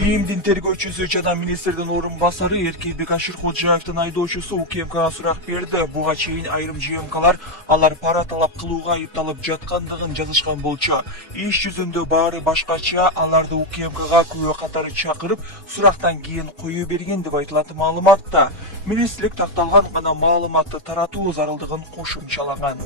ИИМдин тергөөчүсү жана министрдин орун басары Эркинбек Ашыркожаевдин айдоочусу УКМКга сурак берди. Буга чейин айрым ЖМКлар алар пара талап кылууга айыпталып жаткандыгын жазышкан болчу. Иш жүзүндө баары башкача, аларды УКМКга күбө катары чакырып, сурактан кийин кое берген деп айтылат маалыматта. Министрлик такталган гана маалыматты таратуу зарылдыгын кошумчалаган.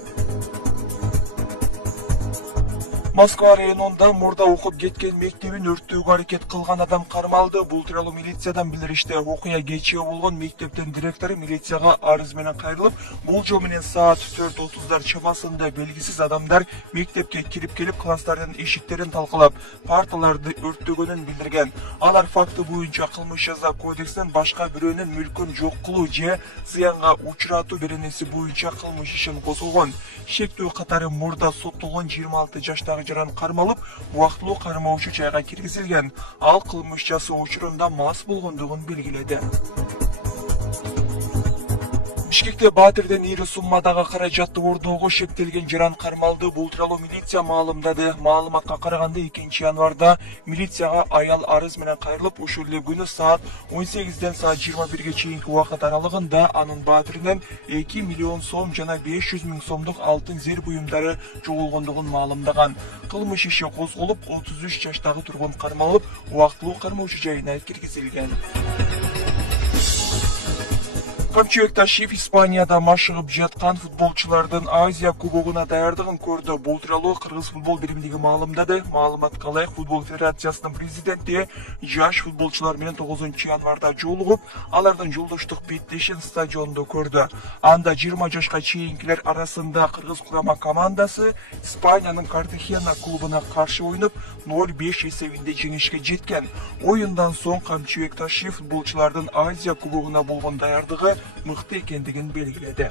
Москва районунда мурда окуп кеткен мектебин өрттөөгө аракет кылган адам кармалды. Бул тууралуу милициядан билдиришти. Окуя кечээ болгон, мектептин директору милицияга арыз менен кайрылып, болжол менен саат 4:30 чамасында белгисиз адамдар мектепке кирип келип, класстардын эшиктерин талкалап, парталарды өрттөгөнүн билдирген. Алар факты боюнча кылмыш жаза кодексинин башка бирөөнүн мүлкүн жок кылуу же зыянга учуратуу беренеси боюнча кылмыш ишин козгогон. Шектүү катары мурда соттолгон 26 жаштагы жаран кармалып, убактылуу кармоочу жайга киргизилген. Ал кылмыш жасоо учурунда мас болгондугун белгиледи. Бишкекте Батирден ири суммадагы каражатты ордоого шектелген жаран кармалды. Бул тууралуу милиция маалымдады. Маалыматка караганда 2-январда милицияга аял арыз менен кайрылып, ушул эле күнү саат 18-ден саат 21-ге чейинки убакыт аралыгында анын Батиринен 2 миллион сом жана 500 миң сомдук алтын зер буюмдары жоголгондугун маалымдаган. Кылмыш иши козголуп, 33 жаштагы тургун кармалып, убактылуу кармоочу жайына киргизилген. Камчыбек Ташиев Испанияда машыгып жаткан футболчулардын Азия кубогуна даярдыгын көрдү. Бул тууралуу Кыргыз футбол биримдиги маалымдады. Маалыматка ылайык, футбол федерациясынын президенти жаш футболчулар менен 9-январда жолугуп, алардын жолдоштук беттешин стадиондо көрдү. Анда 20 жашка чейинкилер арасында Кыргыз курама командасы Испаниянын Картахена клубуна каршы ойноп, 0-5 эсебинде жеңишке жеткен. Оюндан соң Камчыбек Ташиев футболчулардын Азия кубогуна болгон даярдыгы мыкты экендигин белгиледи.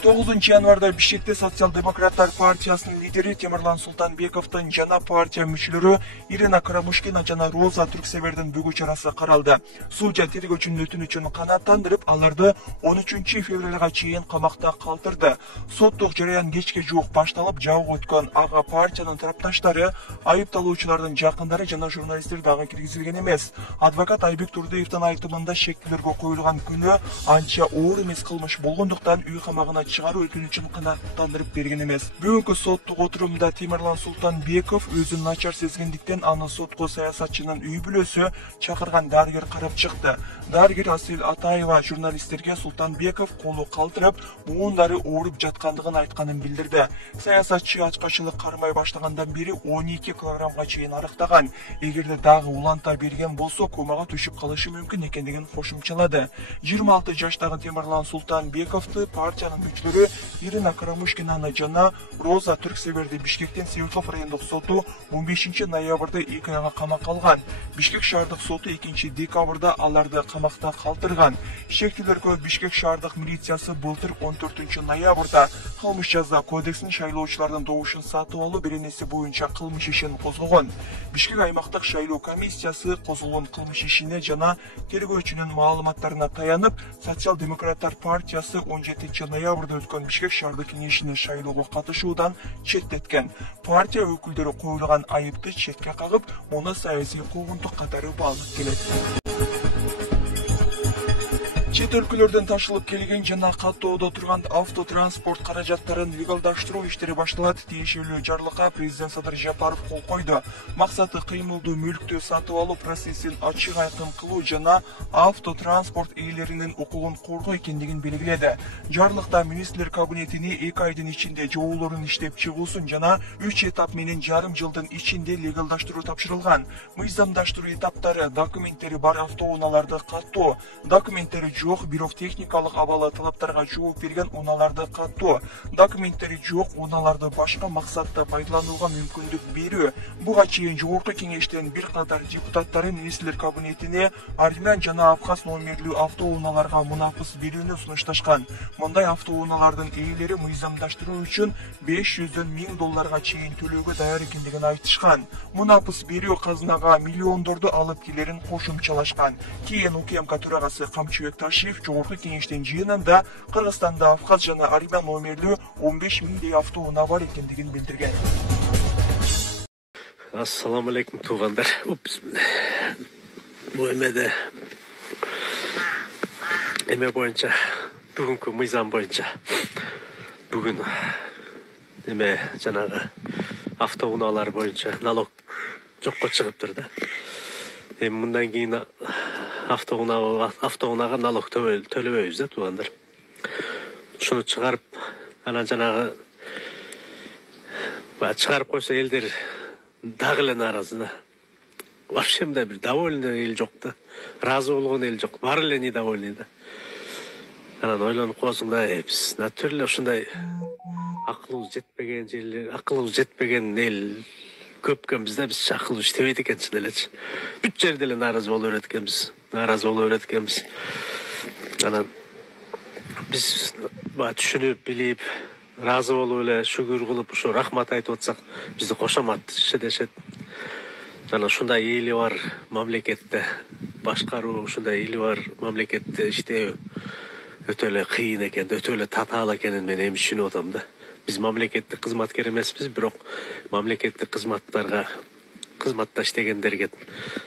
9-январда Бишкекте Социал-демократтар партиясынын лидери Темирлан Султанбековдун жана партия мүчөлөрү Ирина Карамушкина жана Роза Түрксебердин бүгүү чарасы каралды. Судья тергөөчүнүн өтүнүчүн канааттандырып, аларды 13 февралга чейин камакта калтырды. Соттук жараян кечке жуук башталып, жабык өткөн. Ага партиянын тарапташтары, айыпталуучулардын жакындары жана журналисттер дагы киргизилген эмес. Адвокат Айбек Турдыевдин айтымында шектүүлөргө коюлган күнөө анча оор эмес кылмыш болгондуктан үй камагына чыгаруу өтүнүчүн канааттандырып берген эмес. Бүгүнкү соттук отурумда Темирлан Султанбеков өзүн начар сезгендиктен аны сотко саясатчынын үй бүлөсү чакырган дарыгер карап чыкты. Дарыгер Асель Атаева журналисттерге Султанбеков колу калтырып, муундары ооруп жаткандыгын айтканын билдирди. Саясатчы ачкачылык кармай баштагандан бери 12 килограммга чейин арыктаган. Эгерде дагы уланта берген болсо, комага түшүп калышы мүмкүн экендигин кошумчалады. 26 жаштагы Темирлан Султанбековду партиянын Ирина Карамушкинаны жана Роза Түрксеберди Бишкектен Севилков райондук соту 15 ноябрда 2 айга камакка алган. Бишкек шаардык соту 2 декабрда аларды камакта калтырган. Шектүүлөргө Бишкек шаардык милициясы былтыр 14 ноябрда кылмыш жаза кодексинин шайлоочулардын добушун сатып алуу беренеси боюнча кылмыш ишин козгогон. Бишкек аймактык шайлоо комиссиясы козголгон кылмыш ишине жана тергөөчүнүн маалыматтарына таянып, Социал-демократтар партиясы 17 ноябрда өткөн Бишкек шаардык кеңешине шайлоого катышуудан четтеткен. Партия өкүлдөрү коюлган айыпты четке кагып, муну саясий куугунтук катары баалап келет. Чет өлкөлөрдөн ташылып келген жана каттоодо турган автотранспорт каражаттарын легалдаштыруу иштери башталат. Тиешелүү жарлыкка президент Садыр Жапаров кол койду. Максаты кыймылдуу мүлктү сатып алуу процессин ачык айкын кылуу жана автотранспорт ээлеринин укугун коргоо экендигин белгиледи. Жарлыкта министрлер кабинетине 2 айдын ичинде жоболорун иштеп чыгуусун жана 3 этап менен жарым жылдын ичинде легалдаштыруу тапшырылган. Мыйзамдаштыруу этаптары: документтери бар автоунааларды каттоо, документтери жок, бирок техникалык абалы талаптарга жооп берген унааларды каттоо, документтери жок унааларды башка максатта пайдаланууга мүмкүндүк берүү. Буга чейин жогорку кеңештен бир катар депутаттары министрлер кабинетине армян жана абхаз номерлүү автоунааларга мунапыс берүүнү сунушташкан. Мындай автоунаалардын ээлери мыйзамдаштыруу үчүн $500,000 чейин төлөөгө даяр экендигин айтышкан. Мунапыс берүү казынага миллиондорду алып келерин кошумчалашкан. Кийин УКМК төрагасы Камчыбек Ташиев жогорку кеңештин жыйынында Кыргызстанда абхаз жана армян номерлүү 15 миңдей автоунаа бар экендигин билдирген. Assalamu alaikum tuğanlar. Bu eme boyunca, bugünkü mizan boyunca, bugün janağı avtounalar boyunca nalog jokko çıkıptır da. Bundan keyin avtounaga nalog төлөбөйбүз да туğanlar. Şunu çıkarıp, ana janağı çıkarıp koysa elder dagы эле нааразы да. Вообще мындай бир довольный эл жок да. Разы болгон эл жок. Баары эле недовольный да. Анан ойлонуп коесуң да, биз натүр эле ушундай акылыбыз жетпеген эл көп экенбиз да, биз акылыбыз иштебейт экен чын элечи. Бүт жерде эле нааразы боло берет экенбиз. Анан биз түшүнүп, билип, разы болуп эле шүгүр кылып, ушу рахмат айтып атсак, бизди кошомат дешет. Жана ушундай эли бар мамлекетте башкаруу, ушундай эли бар мамлекетте иштөө өтө эле кыйын экен, өтө эле татаал экенин мен эми түшүнүп атам да. Биз мамлекеттик кызматкер эмеспиз, бирок мамлекеттик кызматта иштегендерге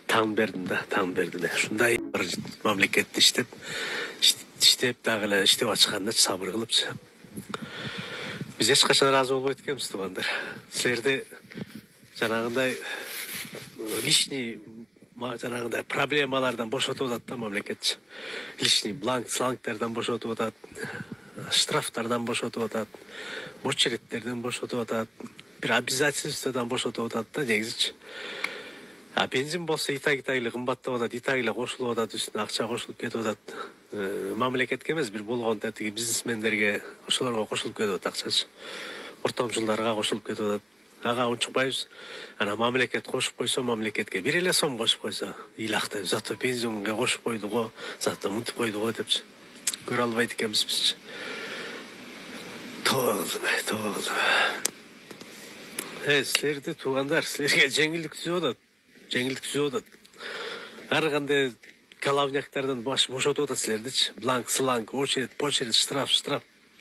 таң бердим. Ушундай бир мамлекетте иштеп дагы эле иштеп ачканда сабыр кылыпчы. Биз эч качан разы болбойт экенбиз туугандар. Силерди жанагындай лишний жанагындай проблемалардан бошотуп атат да мамлекет. Лишний слангтардан бошотуп атат, штрафтардан бошотуп атат, очередтерден бошотуп атат, бир обязательстводан бошотуп атат да негизичи. Бензин болсо итагиле кымбаттап атат, итагиле кошулуп атат, үстүнө акча кошулуп кетип атат. Мамлекетке эмес, бир болгон тетиги бизнесмендерге, ошолорго кошулуп кетип атат акчачы. Ортомчулдарга кошулуп кетип атат. Ага унчукпайбыз. Ана мамлекет кошуп койсо, мамлекетке бир эле сом кошуп койсо, ыйлактайбыз. Зато бензинге кошуп койду го, зато мынтип койду го депчи. Көрө албайт экенбиз бизчи. Тоогул. Силерди туугандар, силерге жеңилдик түзүп атат. Ар кандай головняктардан бошотуп атат силердичи. Бланк, сланг, очередь, штраф.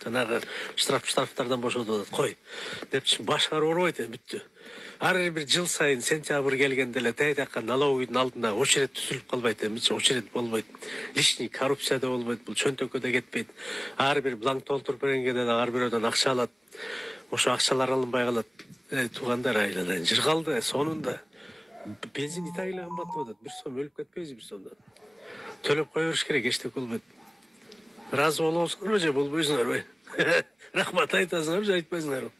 Жанагы штрафтардан бошотуп атат. Кой депчи башкарып орбойт бүттү. Ар бир жыл сайын сентябрь келгенде эле тайдакка налоговыйдын алдында очередь түзүлүп калбайт эмичи, очередь болбойт. Лишний коррупция да болбойт, бул чөнтөккө да кетпейт. Ар бир бланк толтуруп бергенде да ар бирөөдөн акча алат. Ошо акчалар алынбай калат. Туугандар айланайын жыр калды сонунда. Бензин итагиле кымбаттап атат. Бир сом өлүп кетпейбиз бир сомдон. Төлөп кое бериш керек, эчтеке болбойт. Разы болосуңарбы же болбойсуңарбы? Рахмат айтасыңарбы же айтпайсыңарбы?